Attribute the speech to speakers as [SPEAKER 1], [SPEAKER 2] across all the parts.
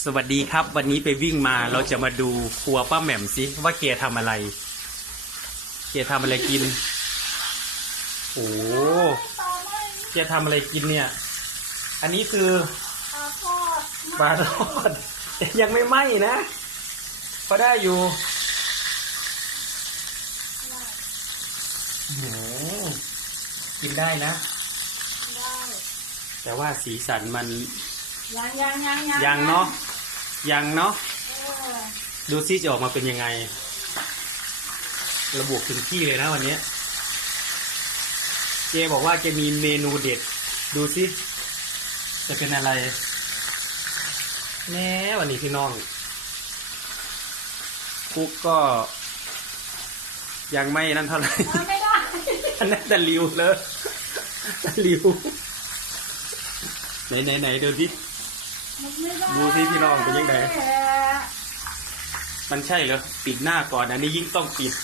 [SPEAKER 1] สวัสดีครับวันนี้ไปวิ่งมาเราจะมาดูครัวป้าแหม่มสิว่าเกียร์ทำอะไรเกียร์ทำอะไรกินโอ้เกียร์ทำอะไรกินเนี่ยอันนี้คือปลาทอดแต่ยังไม่ไหม้นะพอได้อยู่โอ้กินได้นะแต่ว่าสีสันมันยังเนาะยังเนาะดูซิจะออกมาเป็นยังไงระบุถึงที่เลยนะวันนี้เจบอกว่าจะมีเมนูเด็ดดูซิจะเป็นอะไรแน่วันนี้พี่น้องคุกก็ยังไม่นั่นเท่าไหร่ไม่ได้อันนั้นตะลิวเลยตะลิวไหนดูดิดูที่พี่น้องเป็นยังไงมันใช่เหรอปิดหน้าก่อนอันนี้ยิ่งต้องปิด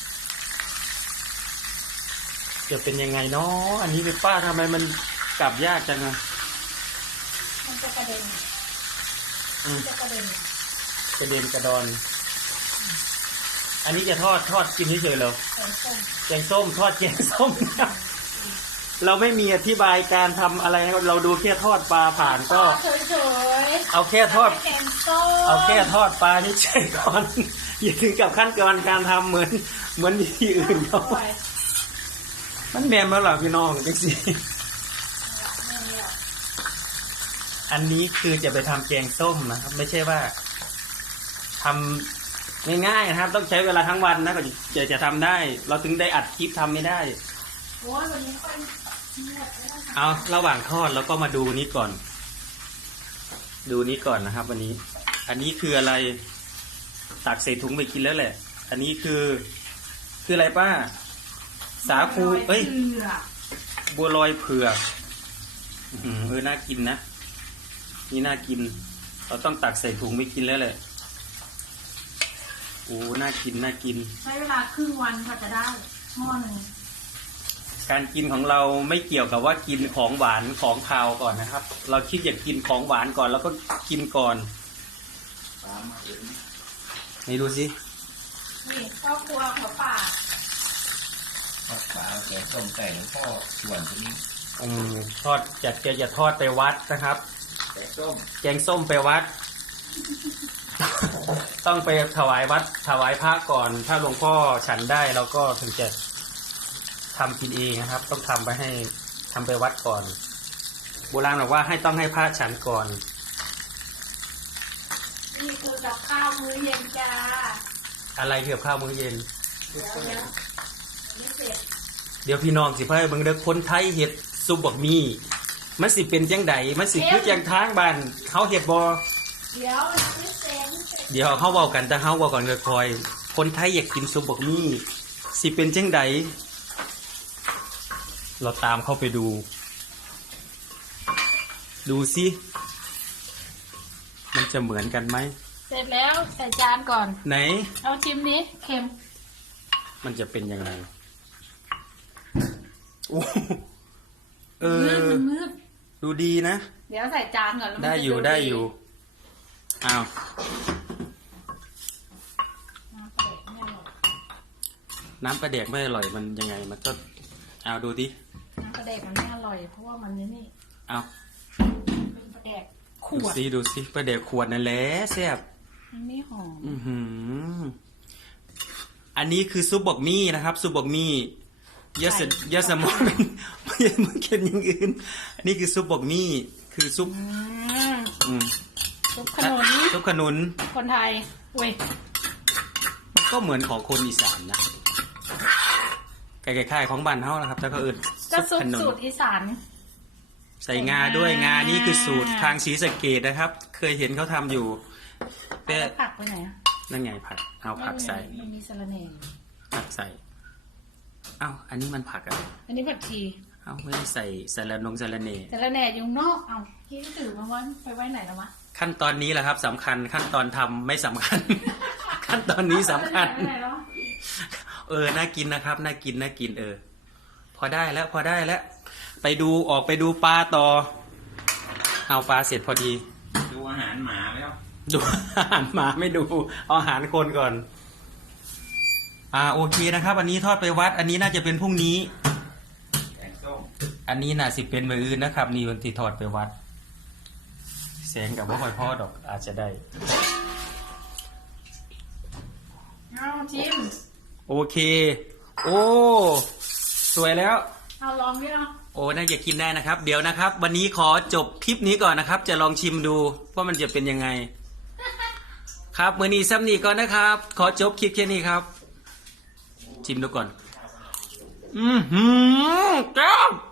[SPEAKER 1] จะเป็นยังไงเนาะอันนี้เป็นป้าทำไมมันกลับยากจังอะ
[SPEAKER 2] มันจะกระเด็นจะกระเด็น
[SPEAKER 1] กระดอนอันนี้จะทอดกินเฉยๆเหรอแกงส้มทอดแกงส้มเราไม่มีอธิบายการทำอะไรเราดูแค่ทอดปลาผ่านก็เอาแค่ทอดปลานี่เฉยก่อนอย่าถึงกับขั้นตอนการทำเหมือนวิธีอื่นเขามันแมนมาหรอพี่น้องจังสิอันนี้คือจะไปทำแกงส้มนะครับไม่ใช่ว่าทำง่ายๆนะครับต้องใช้เวลาทั้งวันนะก็จะทำได้เราถึงได้อัดคลิปทำไม่ได้เอาระหว่างทอดแล้วก็มาดูนี้ก่อนนะครับวันนี้อันนี้คืออะไรตักใส่ถุงไปกินแล้วแหละอันนี้คืออะไรป้าสาคูบัวลอยเผือกน่ากินนะนี่น่ากินเราต้องตักใส่ถุงไปกินแล้วแหละโอ้น่ากิน
[SPEAKER 2] ใช้เวลาครึ่งวันกว่าจะได้หม้อหนึ่ง
[SPEAKER 1] การกินของเราไม่เกี่ยวกับว่ากินของหวานของคาวก่อนนะครับเราคิดอยากกินของหวานก่อนแล้วก็กินก่อนนี่ดูสิ
[SPEAKER 2] นี่ข้าวครัวหัวป่า
[SPEAKER 3] แกงส้มไก่หลวงพ่อส่วนตัวนี้
[SPEAKER 1] ทอดจะทอดไปวัดนะครับแกงส้มไปวัด ต้องไปถวายวัดถวายพระก่อนถ้าหลวงพ่อฉันได้เราก็ถึงจะทำกินเองนะครับต้องทำไปวัดก่อนโบราณบอกว่าต้องให้พระฉันก่อน
[SPEAKER 2] นี่คือกับข้าวมื้อเย็นจ้า
[SPEAKER 1] อะไรเกี่ยวกับข้าวมื้อเย็นเดี๋ยวพี่น้องสิพ่อเบิ่งเด้อคนไทยเฮ็ดซุปบักมี่มันสิเป็นจังไดมันสิคือจังทางบ้านเฮาเฮ็ดบ่เดี๋ยวเฮาเว้ากันแต่เฮาเว้าก่อนค่อยๆคนไทยอยากกินซุปบักมี่สิเป็นจังไดเราตามเข้าไปดูสิมันจะเหมือนกันไหม
[SPEAKER 2] เสร็จแล้วใส่จานก่อน
[SPEAKER 1] ไหน
[SPEAKER 2] เอาชิมดิเค็ม
[SPEAKER 1] มันจะเป็นยังไง
[SPEAKER 2] มืด
[SPEAKER 1] ดูดีนะ
[SPEAKER 2] เดี๋ยวใส่จานก่อน
[SPEAKER 1] ได้อยู่อ้าวน้ำปลาแดกไม่อร่อยมันยังไงมันก็เอาดูดิ
[SPEAKER 2] น้ำปลาแดกมันไม่อร่อยเพราะว่ามันนี่
[SPEAKER 1] เอา
[SPEAKER 2] ปลาแดกขวด
[SPEAKER 1] ดูสิปลาแดกขวดนั่นแหละแซ่บ
[SPEAKER 2] มันไม่หอม
[SPEAKER 1] อันนี้คือซุปบกมี่นะครับซุปบกมี่ยาสมองมันเค็มอย่างอื่นอันนี้คือซุปบกมี่คือซุปขนุน
[SPEAKER 2] คนไทยเว้ย
[SPEAKER 1] มันก็เหมือนของคนอีสานนะคล้ายๆของบ้านเฮานะครับแต่ก็
[SPEAKER 2] ซุปขนุนสูตรอีสาน
[SPEAKER 1] ใส่งาด้วยงานี่คือสูตรทางศรีสะเกษนะครับเคยเห็นเขาทำอยู่
[SPEAKER 2] แต่ผักไปไหน
[SPEAKER 1] นั่นไงผักเอาผักใส่
[SPEAKER 2] มันมีสะระแหน่
[SPEAKER 1] ผักใส่อ้าวอันนี้มันผักอะไร
[SPEAKER 2] อันนี้ผักชี
[SPEAKER 1] อ้าวไม่ได้ใส่สะระแหน่
[SPEAKER 2] อยู่นอกเอาพี่ถือมาว่าไปไว้ไหนแล้ววะ
[SPEAKER 1] ขั้นตอนนี้แหละครับสำคัญขั้นตอนทำไม่สำคัญ ขั้นตอนนี้สำคัญน่ากินนะครับน่ากินพอได้แล้วไปดูปลาต่อเอาปลาเสร็จพอดี
[SPEAKER 3] ดูอาหารหมาแล้ว
[SPEAKER 1] ดูอาหารหมาไม่ดูเอาอาหารคนก่อนโอเคนะครับ อันนี้ทอดไปวัด อันนี้น่าจะเป็นพรุ่งนี้
[SPEAKER 3] แกงส้ม
[SPEAKER 1] อันนี้น่าสิเป็นมืออื่นนะครับ นี่วันที่ทอดไปวัดแสงกับว่าค่อยพ่อดอกอาจจะได้
[SPEAKER 2] เอาชิม
[SPEAKER 1] โอเค โอ้สวยแล้ว
[SPEAKER 2] เอาลองดิเอา
[SPEAKER 1] โอ้น่าจะกินได้นะครับ เดี๋ยวนะครับ วันนี้ขอจบคลิปนี้ก่อนนะครับ จะลองชิมดูว่ามันจะเป็นยังไง ครับมือนี้ซ้ำนี้ก่อนนะครับ ขอจบคลิปแค่นี้ครับ ชิมดูก่อน แก้ม